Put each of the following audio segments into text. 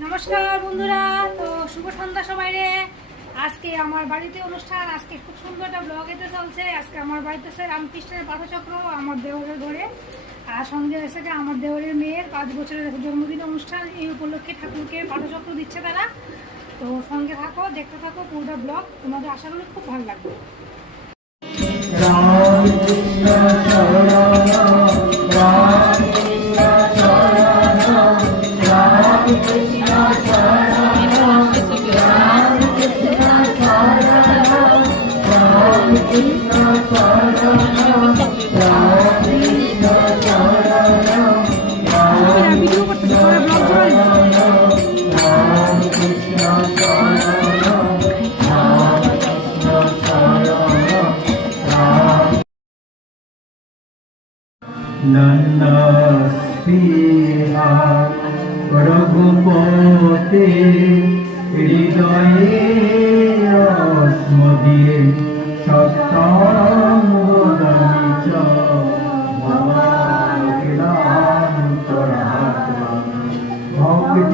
নমস্কার বন্ধুরা, তো শুভ সন্ধ্যা সবাই রে। আজকে আমার বাড়িতে অনুষ্ঠান, আজকে খুব সুন্দর একটা ব্লগ এতে চলছে। আজকে আমার বাড়িতে স্যার রামকৃষ্ণের পাঠচক্র আমার দেওরের ঘরে। আর সঙ্গে এসে যে আমার দেওরের মেয়ের পাঁচ বছরের জন্মদিন অনুষ্ঠান। এই উপলক্ষে ঠাকুরকে পাঠচক্র দিচ্ছে তারা। তো সঙ্গে থাকো, দেখতে থাকো পুরোটা ব্লগ তোমাদের আশা করি খুব ভালো লাগবে। নন্দস্পৃহা রঘুপতে হৃদয়ে অস্মদীয়ে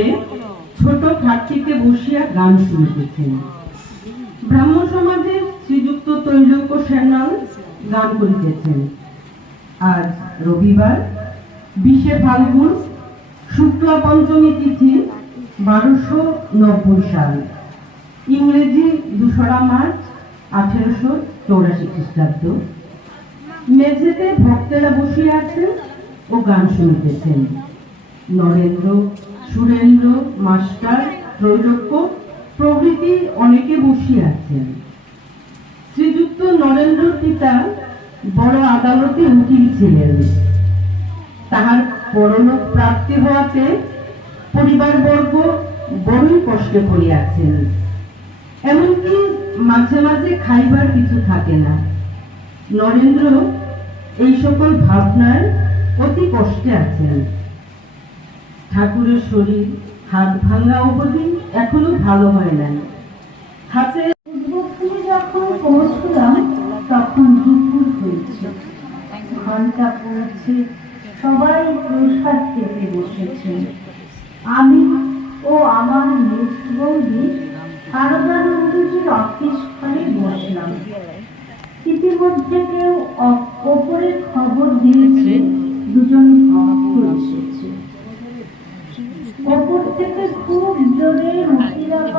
ঘরে ছোট খাটটিতে বসিয়া গান শুনিতেছেন। ব্রাহ্ম সমাজের শ্রীযুক্ত তৈলক্য সেনাল গান করিতেছেন। আজ রবিবার, বিশে ফাল্গুন, শুক্লা পঞ্চমী তিথি, বারোশো নব্বই সাল। ইংরেজি দুসরা মার্চ, আঠেরোশো চৌরাশি খ্রিস্টাব্দ। মেঝেতে ভক্তেরা বসিয়া আছেন ও গান শুনিতেছেন। নরেন্দ্র সুরেন্দ্র, মাস্টার, ত্রৈলোক্য, প্রভৃতি অনেকে বসিয়া আছেন। শ্রীযুক্ত নরেন্দ্র পিতা বড় আদালতে উকিল ছিলেন। তাহার পরলোক প্রাপ্তি হওয়াতে পরিবারবর্গ বড়ই কষ্টে পড়িয়াছেন। এমনকি মাঝে মাঝে খাইবার কিছু থাকে না। নরেন্দ্র এই সকল ভাবনায় অতি কষ্টে আছেন। ঠাকুরের শরীর, হাত ভাঙা অবধি এখনও ভালো হয় নাই। হাতে যখন পৌঁছলাম, তখন দুপুর হয়েছে। ঘণ্টা পড়ছে, সবাই প্রসাদ খেতে বসেছে। আমি ও আমার মিত্রবৌদি সারদানন্দজির অফিস ঘরে বসলাম। ইতিমধ্যে কেউ ওপরে খবর দিয়েছে, দুজন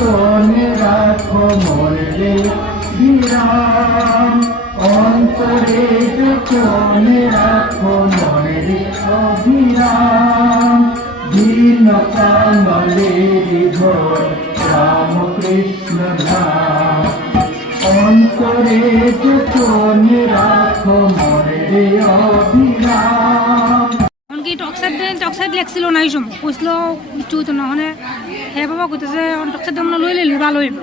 যতনে রাখো মরে বিরাম। অন্তরে যতনে রাখো মরে অভিরাম দীন কামলের ঘর রাম কৃষ্ণ ধাম অন্তরে যতনে রাখো মরে অভিরাম এমনকি টক্সাইড লেখছিল না এই সময়। ইটো হতো নহলে হে বাবা কইতেছে যে মানে লৈ লিলি ভালো হইব